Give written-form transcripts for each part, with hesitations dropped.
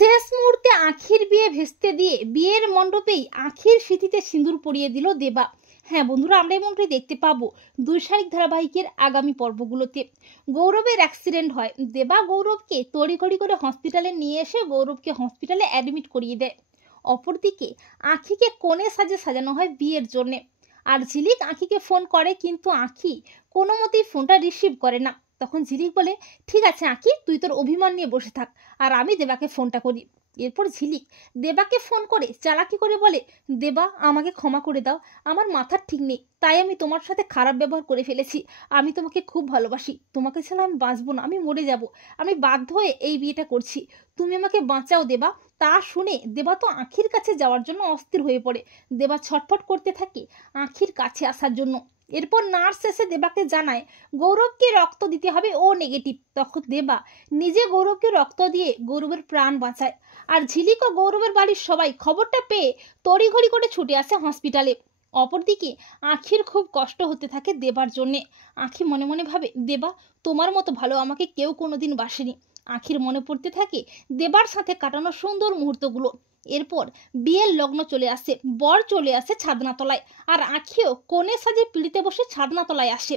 শেষ মুহূর্তে আখির বিয়ে ভেস্তে দিয়ে বিয়ের মণ্ডপেই আখির স্মৃতিতে সিঁদুর পরিয়ে দিল দেবা। হ্যাঁ বন্ধুরা, আমরা এমনটাই দেখতে পাবো 2 শালিক ধারাবাহিকের আগামী পর্বগুলোতে। গৌরবের অ্যাক্সিডেন্ট হয়, দেবা গৌরবকে তড়িঘড়ি করে হসপিটালে নিয়ে এসে গৌরবকে হসপিটালে অ্যাডমিট করিয়ে দেয়। অপরদিকে আখিকে কোণে সাজে সাজানো হয় বিয়ের জন্যে। আর ঝিলিক আখিকে ফোন করে, কিন্তু আখি কোনো মতেই ফোনটা রিসিভ করে না। তখন ঝিলিক বলে, ঠিক আছে আখি, তুই তোর অভিমান নিয়ে বসে থাক, আর আমি দেবাকে ফোনটা করি। এরপর ঝিলিক দেবাকে ফোন করে চালাকি করে বলে, দেবা আমাকে ক্ষমা করে দাও, আমার মাথার ঠিক নেই, তাই আমি তোমার সাথে খারাপ ব্যবহার করে ফেলেছি। আমি তোমাকে খুব ভালোবাসি, তোমাকে ছাড়া আমি বাঁচবো না, আমি মরে যাব, আমি বাধ্য হয়ে এই বিয়েটা করছি, তুমি আমাকে বাঁচাও দেবা। তা শুনে দেবা তো আখির কাছে যাওয়ার জন্য অস্থির হয়ে পড়ে। দেবা ছটফট করতে থাকে আখির কাছে আসার জন্য। এরপর নার্স এসে দেবাকে জানায় গৌরবকে রক্ত দিতে হবে, ও নেগেটিভ। তখন দেবা নিজে গৌরবকে রক্ত দিয়ে গৌরবের প্রাণ বাঁচায়। আর ঝিলিক ও গৌরবের বাড়ির সবাই খবরটা পেয়ে তড়িঘড়ি করে ছুটে আসে হসপিটালে। অপরদিকে আখির খুব কষ্ট হতে থাকে দেবার জন্যে। আখি মনে মনে ভাবে, দেবা তোমার মতো ভালো আমাকে কেউ কোনোদিন বাসেনি। আখির মনে পড়তে থাকে দেবার সাথে কাটানো সুন্দর মুহূর্তগুলো। এরপর বিয়ের লগ্ন চলে আসে, বর চলে আসে ছাদনাতলায়, আর আখিও কোণে সাজে পিড়িতে বসে ছাদনাতলায় আসে।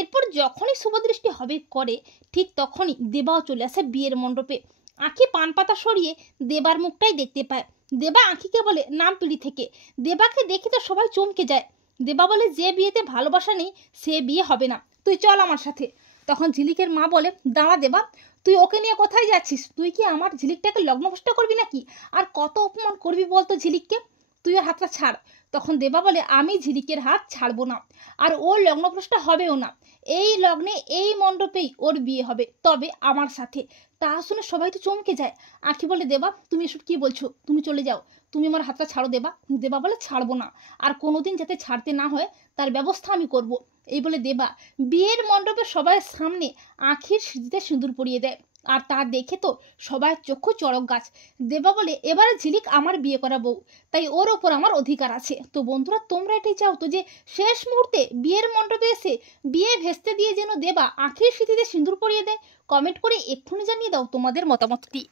এরপর যখনই শুভদৃষ্টি হবে করে, ঠিক তখনই দেবাও চলে আসে বিয়ের মণ্ডপে। আখি পান পাতা সরিয়ে দেবার মুখটাই দেখতে পায়। দেবা আখিকে বলে, নাম পিড়ি থেকে। দেবাকে দেখে তো সবাই চমকে যায়। দেবা বলে, যে বিয়েতে ভালোবাসা নেই সে বিয়ে হবে না, তুই চল আমার সাথে। তখন ঝিলিকের মা বলে, দাঁড়া দেবা, তুই ওকে নিয়ে কোথায় যাচ্ছিস? তুই কি আমার ঝিলিকটাকে লগ্নভ্রষ্ট করবি নাকি? আর কত অপমান করবি বলতো ঝিলিককে, তুই ওর হাতটা ছাড়। তখন দেবা বলে, আমি ঝিলিকের হাত ছাড়বো না, আর ও লগ্নভ্রষ্ট হবেও না। এই লগ্নে এই মণ্ডপেই ওর বিয়ে হবে, তবে আমার সাথে। তা শুনে সবাই তো চমকে যায়। আখি বলে, দেবা তুমি এসব কি বলছো? তুমি চলে যাও, তুমি আমার হাতটা ছাড়ো দেবা। দেবা বলে, ছাড়বো না, আর কোনোদিন যাতে ছাড়তে না হয় তার ব্যবস্থা আমি করব। এই বলে দেবা বিয়ের মণ্ডপে সবার সামনে আখির স্মৃতিতে সিঁদুর পরিয়ে দেয়। আর তা দেখে তো সবাই চক্ষু চড়ক গাছ। দেবা বলে, এবারে ঝিলিক আমার বিয়ে করা বউ, তাই ওর ওপর আমার অধিকার আছে। তো বন্ধুরা, তোমরা এটাই চাও তো যে শেষ মুহূর্তে বিয়ের মণ্ডপে এসে বিয়ে ভেস্তে দিয়ে যেন দেবা আখির স্মৃতিতে সিঁদুর পরিয়ে দেয়? কমেন্ট করে এক্ষুনি জানিয়ে দাও তোমাদের মতামতটি।